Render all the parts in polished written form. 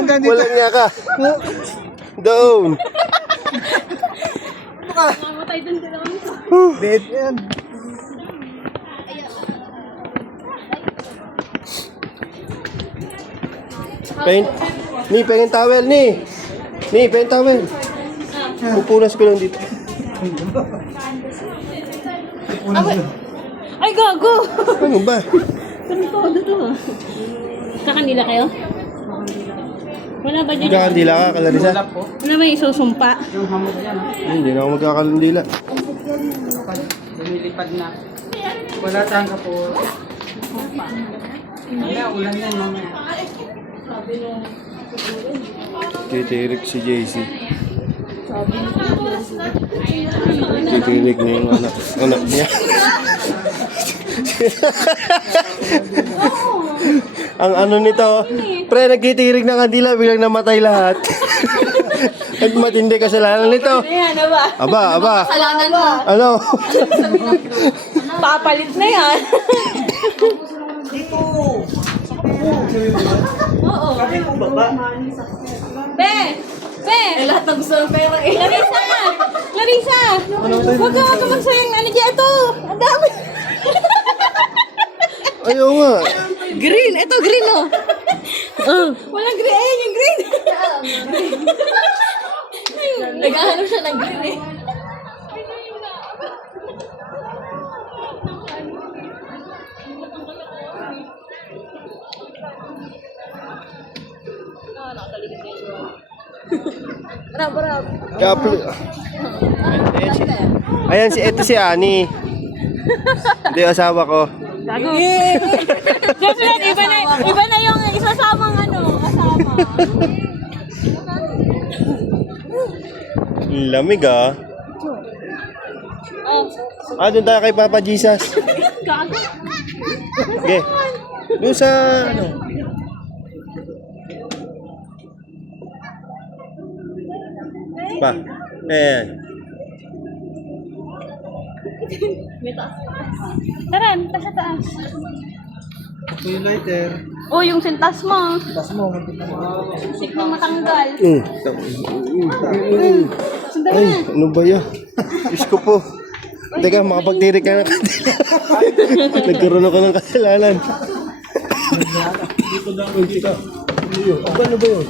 Walang niya ka. Doon. Mamatay dun sila. Dead yan. Paint. Ni, pengen towel, ni. Ni, pengen towel. Pupunas ko lang dito. Ay, gago! Ano ba? Ano to? Kakandila kayo? Wala ba dyan? Magkakandila ka, Kalarisa? Wala ba isusumpa? Hindi na ako magkakandila. Lumilipad na. Wala tangka po. Mamaya, ulan yan mamaya. Titirik si JC. Titirik niya yung anak niya. Ang ano nito, pre, nagtitirik ng kandila, bilang namatay lahat. At matindi kasalanan nito. Ano ba? Aba. Kasalanan mo. Ano? Papalit na yan. Oo. Be! Eh, lahat na gusto ng pera eh. Larissa! Huwag ka magsayang ano dyan ito. Ang dami. Ayaw nga. Green. Ito, green oh. Walang green. Ayun yung green. Naghahanap siya ng green eh. Rab. Ayan ito si Ani. Ito yung asawa ko. Gago. Just yan, iba na yung isasamang kasama. Lamig ah. Oh. Doon tayo kay Papa Jesus. Gago. Okay. Doon sa Pa. Ayan. Tara, sa taas. Ito yung lighter. Oh, yung sintas mo. Tapos mo, mantik mo. Sik mo matanggal. Ay, ano ba yan? Diyos ko po. Teka, makapagtirik ka na. Nagkaroon ako ng kasalanan. Dito daw. Dito. Ano ba yun?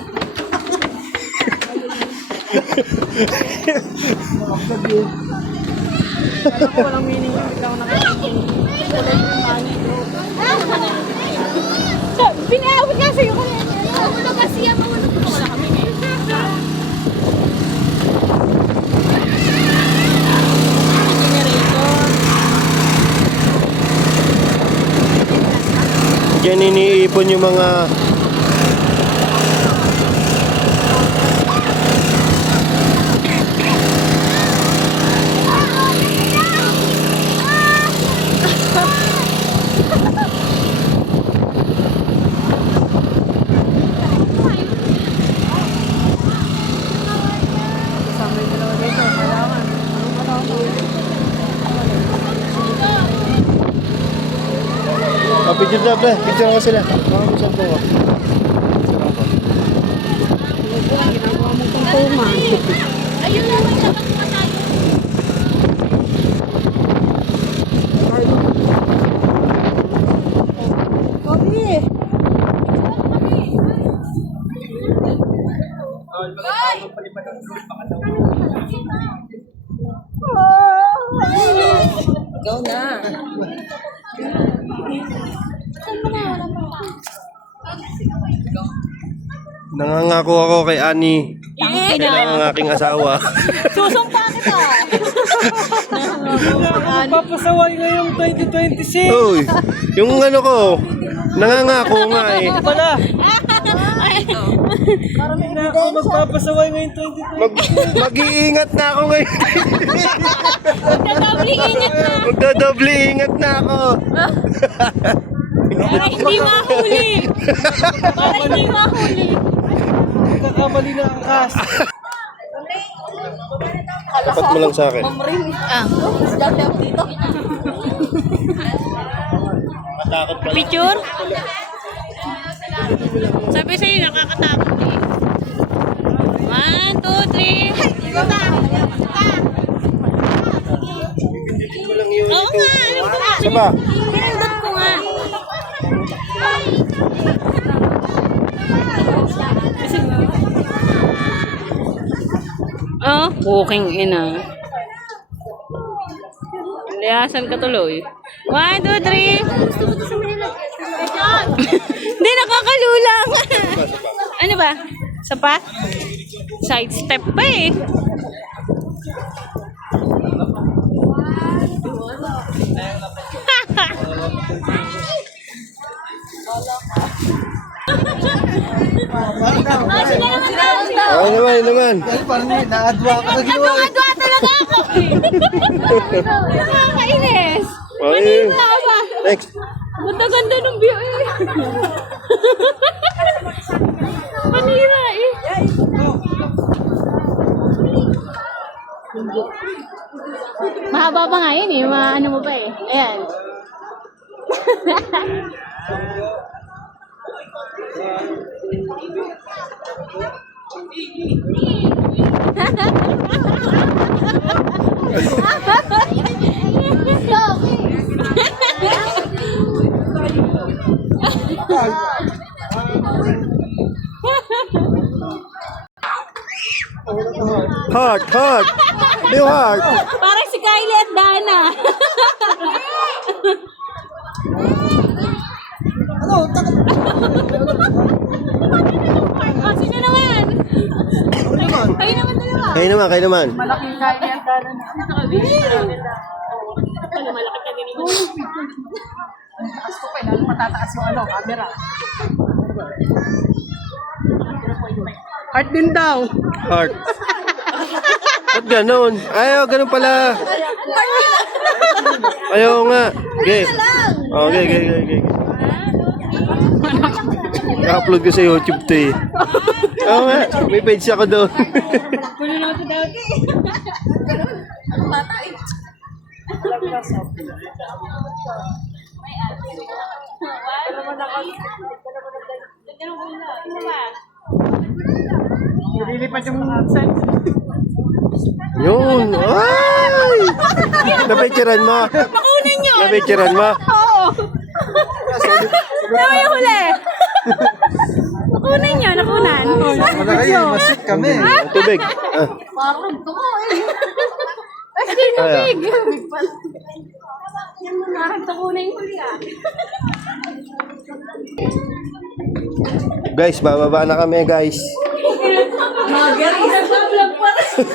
Walang meaning yung bigla ko nakikita. So, pinaawit nga sa'yo ko yan. Mawala kasi yan, mawala kami eh. Diyan iniipon yung mga picture na pre, picture ko sila. Makamusan ko. Ginagawa mo kong tuma. Ayun na, may labas mo tayo. Kobi! Ikaw na. Nangangako ako kay Ani. Kailangan ng aking asawa. Susumpa kita! Papasaway ngayong 2026. Uy, yung ano ko, nangangako nga eh. Pala. Na ako magpapasaway ngayong 2026. Mag-iingat na ako ngayon. Magdadabli ingat na! Magdodoble ingat na ako. Para hindi mahuli! Para hindi mahuli! Nagkakamali na ang kas. Tapat mo lang sa akin. Dito. Matakot pala. Picture? Sabi sa'yo, nakakatakot eh. pa. Pinindot ko nga. Oh, booking ina. Lihasan ka tuloy. 1, 2, 3. Gusto mo ito sa Manila? Hindi, nakakalulang. Ano ba? Sapa? Side step pa eh. Okay naman, yun naman. Parang naadwa ka na ginawa. Adwa talaga ako. Nakakainis. Okay. Manila ba? Next. Ganda-ganda ng view eh. Manila eh. Mahaba pa nga yun eh. Ano mo pa eh. Ayan. Heart, heart. Yung heart. Parang si Kylie at Dana. Oh, sino naman? Kayo naman dalawa. Kayo naman, kayo naman. Malaking kaya ang kanan. Malaki ka din ito. Taas ko pa, lalo matataas yung camera. Heart din daw. Heart. Ba't ganun? Ayaw, ganun pala. Ayaw nga. Okay. Okay, okay, okay, okay. Na-upload ko sa YouTube to eh. Oo nga, may page ako doon. Kunin natin dati. Bata eh. Nililipat yung absent. Yun. Ay! Napicturean mo. Makunan nyo. Napicturean mo. Oo. Tama yung huli. Nakunan nyo, nakunan. Wala kayo, masik kami. Ang tubig. Ah. Parang ito ko eh. Ay, hindi nabig. Parang ito kunan yung huli ah. Guys, bababa na kami guys. Mager, nag-vlog pa rin.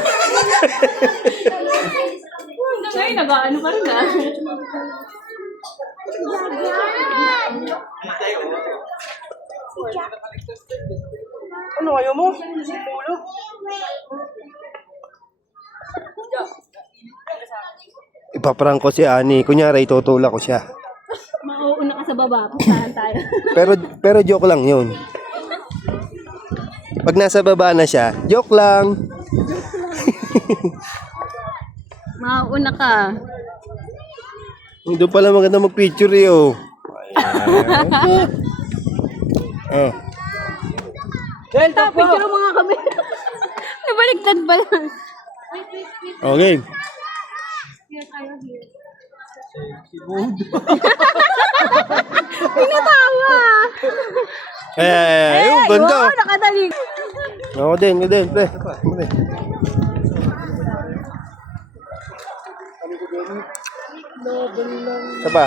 Ay, nag-ano pa rin ah. Ano, ayaw mo? Ulo? Ipaprank ko si Ani. Kunyari, itutulak ko siya. Mauuna ka sa baba, pasahan tayo. Pero joke lang yun. Pag nasa baba na siya, joke lang. Mauuna ka. Doon pala maganda mag-picture eh, oh. Oh. Delta, picture mo nga kami. Nabaliktad pa lang. Okay. Pinatawa. Yung ganda. Wow, nakadaling. Ako din, pre. Pre. Sapa.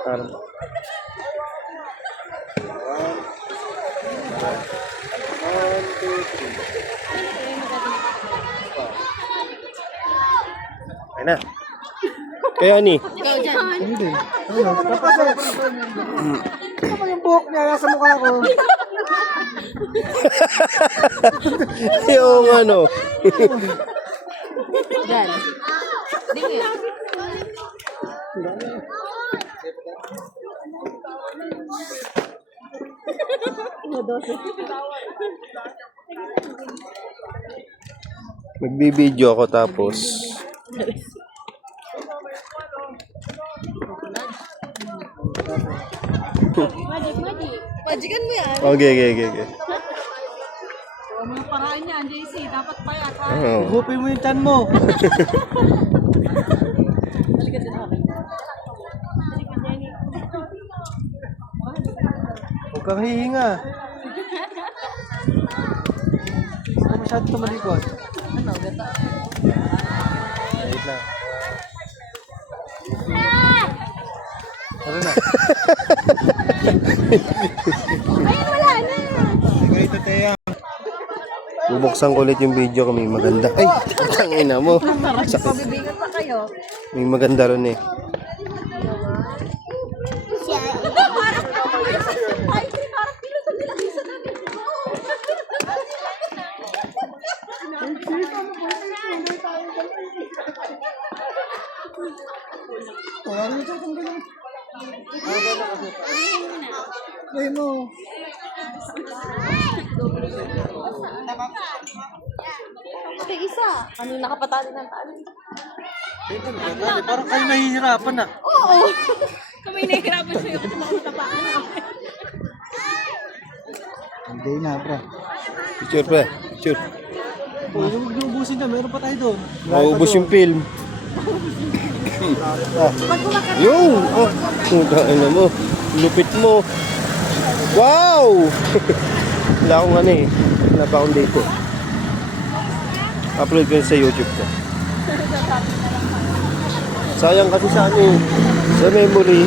Parang. Ay na. Kaya ni. Ikaw dyan. Ano yung buhok niya sa mukha ko? Yung ano. Dyan. Di mo yan. Magbibideo ako tapos. Magican mo yan. Okay. Mga paraan yan, JC. Dapat payat. Oh. Gupin mo yung chan mo. panghihinga. Ano masyado tumalikod? Ano, gata? Wait lang. Ano na? Ayun, wala na. Ganito tayo. Bubuksan ko ulit yung video ko. May maganda. Ay, tangina mo. Sakit. Pabibigat pa kayo. May maganda ron eh. Ito isa. Ano nakapatali ng tali? Parang kayo nahihirapan na. Oo. Kamay nahihirapan sa'yo kasi makapatapaan ako. Hindi na, bro. Picture pre. Picture. Oh, yung ubusin na, meron pa tayo doon. Maubos yung film. Yung! Oh, ano mo. Lupit mo. Wow! Wala akong ano eh. Wala pa akong date. Upload ko yun sa YouTube ko. Sayang kasi sa ano eh. Sa memory.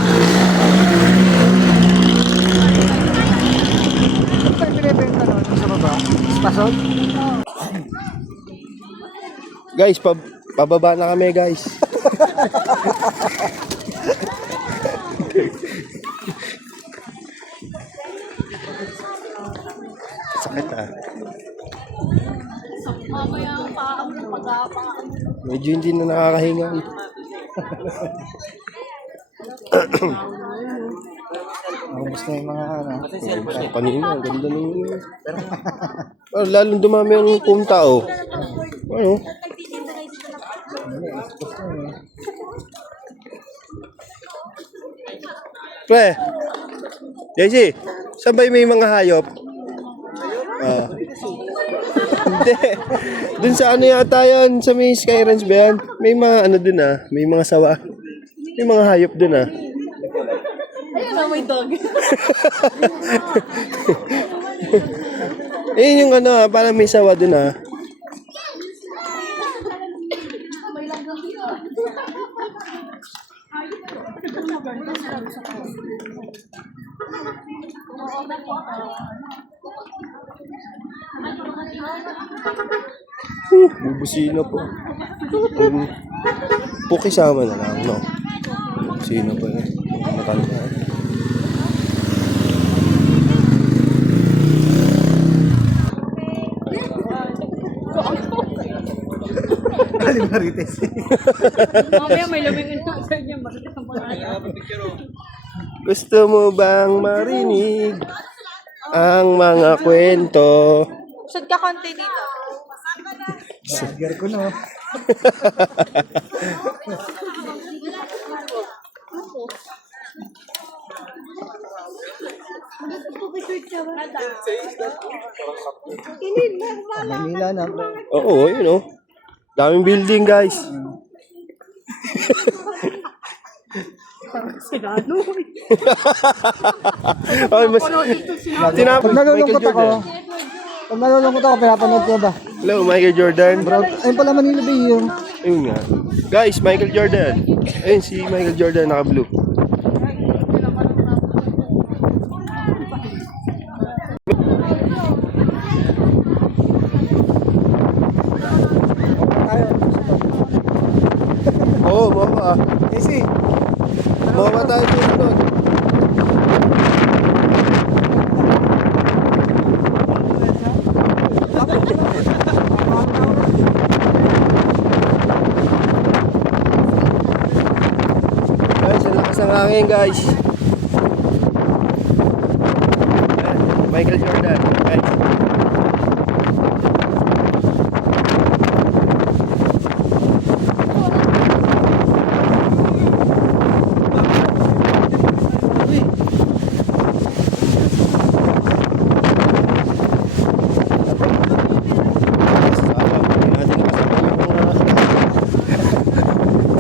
Ano tayo binibenta naman sa baba? Spasol? Guys, pababa na kami guys. Sakit ah. Mamaya ang paam ng pag-aapaan. Medyo hindi na nakakahinga. Nakubos na yung mga ano. Kanina, ang ganda nung... Oh, lalong dumami ang punta oh. Ano? Pre, Daisy, saan ba yung may mga hayop? Ah. Hindi. Dun sa ano yata yan, sa may Sky Ranch ba yan? May mga ano dun ah, may mga sawa. May mga hayop dun ah. Ayun na, may dog. Ayun yung ano ah, parang may sawa dun ah. Bubusina po. Pukisama na lang, no? Sino pa eh? Matanda. Kalimarites. Mamaya may lumingin na sa inyo. Bakit ang Gusto mo bang marinig ang mga kwento? Saan ka konti dito? Vlogger ko no. Manila na bro. Oo, yun oh. Daming building guys. Sigado. Okay, mas... Tinapos Pag Michael nalulungkot ako, Jordan. pinapanood ko ba? Hello, Michael Jordan. Bro, ayun pala Manila Bay yun. Ayun nga. Guys, Michael Jordan. Ayun si Michael Jordan, naka-blue. Oo, mama. Easy. Mama tayo doon. Guys, ang lakas ng hangin guys. Ayan, Michael Jordan, guys.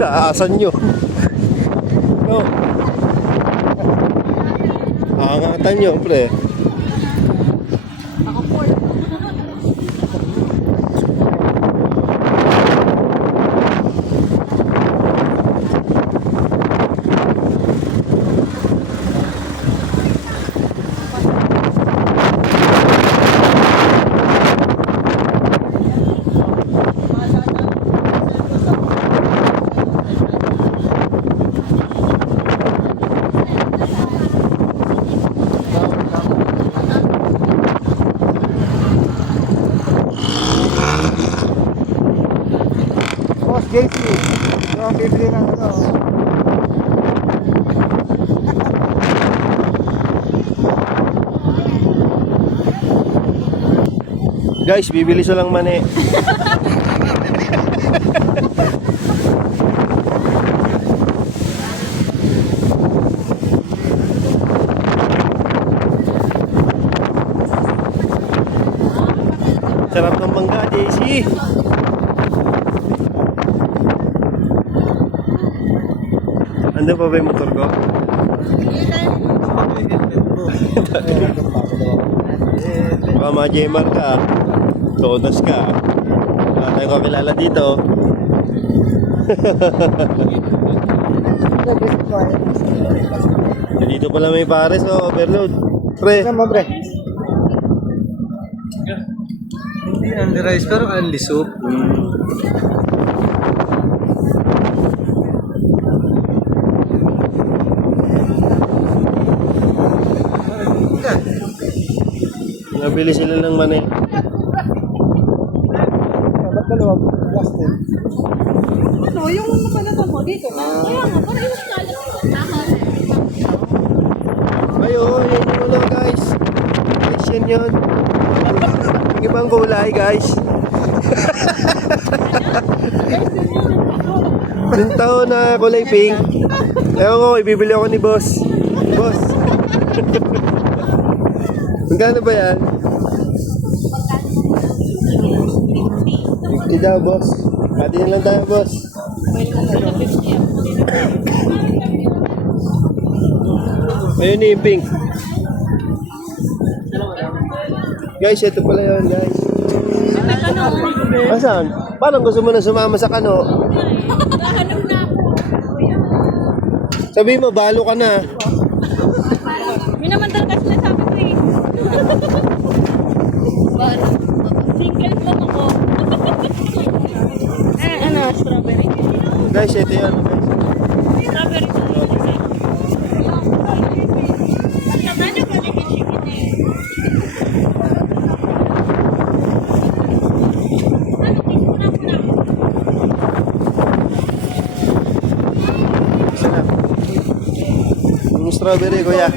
Taasan nyo. No. Angatan nyo, pre. JC. Yung bibili ng ano. Guys, bibili silang mani. Sarap ng mangga, JC. Andun pa ba yung motor ko? Baka ma-JMR ka. Todas ka. Wala tayong kakilala dito. Dito pala may pares o overload. Pre. Saan mo, bre? Hindi under rice, pero only soup. Nabili sila ng mani. Ba't dalawa? Plastic. Ano, yung nakalatan mo dito? Kaya nga, para yung kalat mo. Ay, oo, yan yung ulo, guys. Guys, yan yun. Yung ibang kulay, guys. Yung tao na kulay pink. Ewan ko, ibibili ako ni boss. Boss. Magkano ba yan? 50 daw, boss. Pati na lang tayo, boss. Ayun yung pink. Guys, ito pala yun, guys. Asan? Parang gusto mo na sumama sa kano? Hanap na ako. Sabi mo, balo ka na. Minamantal kasi na sabi ko eh. Single lang ako. Ano, strawberry. Guys, ito yun, guys. Strawberry. Isa na. Yung strawberry, kuya.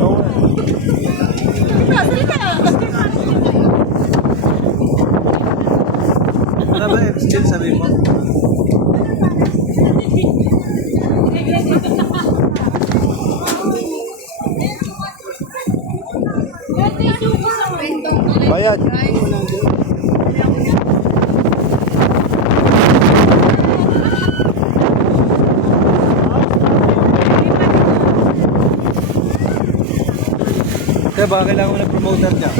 Oo nga. Ano ba yung skill sabi mo? Bayad. Kaya baka kailangan mo ng promoter niya.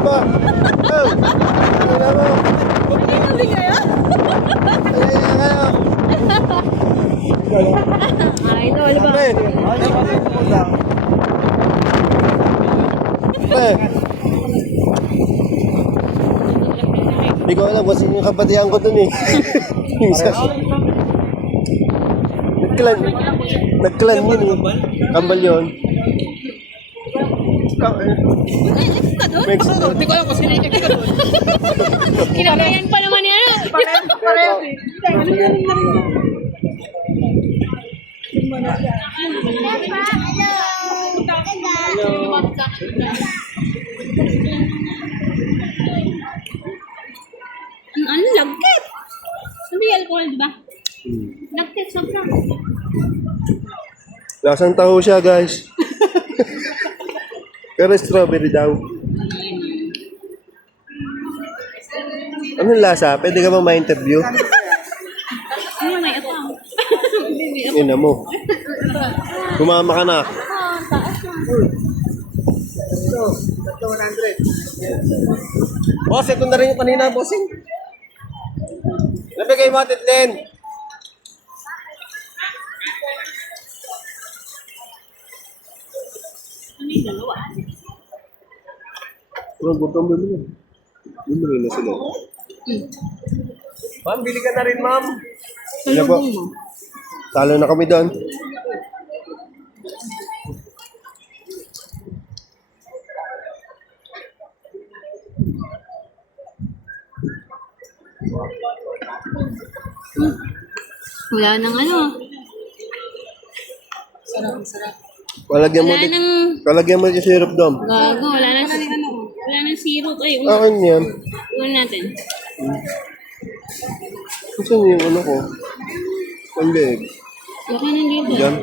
Ba? Oh! Ano na mo? Hindi kayo? Ay, no, alam ba? Pre! Pre! Hindi ko alam kung sino yung kapatihan ko dun eh. Yung isa. Nagklan yun eh. Kambal yun. Next doon. Hindi ko alam kung sino yung ka doon. Kinakayan pa naman yan. Pareho. Ano, lagkit? Sabi alcohol, di ba? Lagkit, sobrang. Lasang taho siya, guys. Pero strawberry daw. Anong lasa? Pwede ka ba ma-interview? Ano may account? Ina mo. Kumama ka na. Boss, ito na rin yung kanina, bossing. Nabigay mo, Titlin. Ano yung dalawa? Butang bili. Bumili na sila. Ma'am, bili ka na rin, ma'am. Ano po? Talo na kami doon. Wala nang ano. Palagyan mo, Wala nang palagyan mo yung syrup doon. gago. Wala nang syrup. Ay, Akin yan. uwan natin. Saan yung ano ko? Pambig. Laki nang dito. Diyan.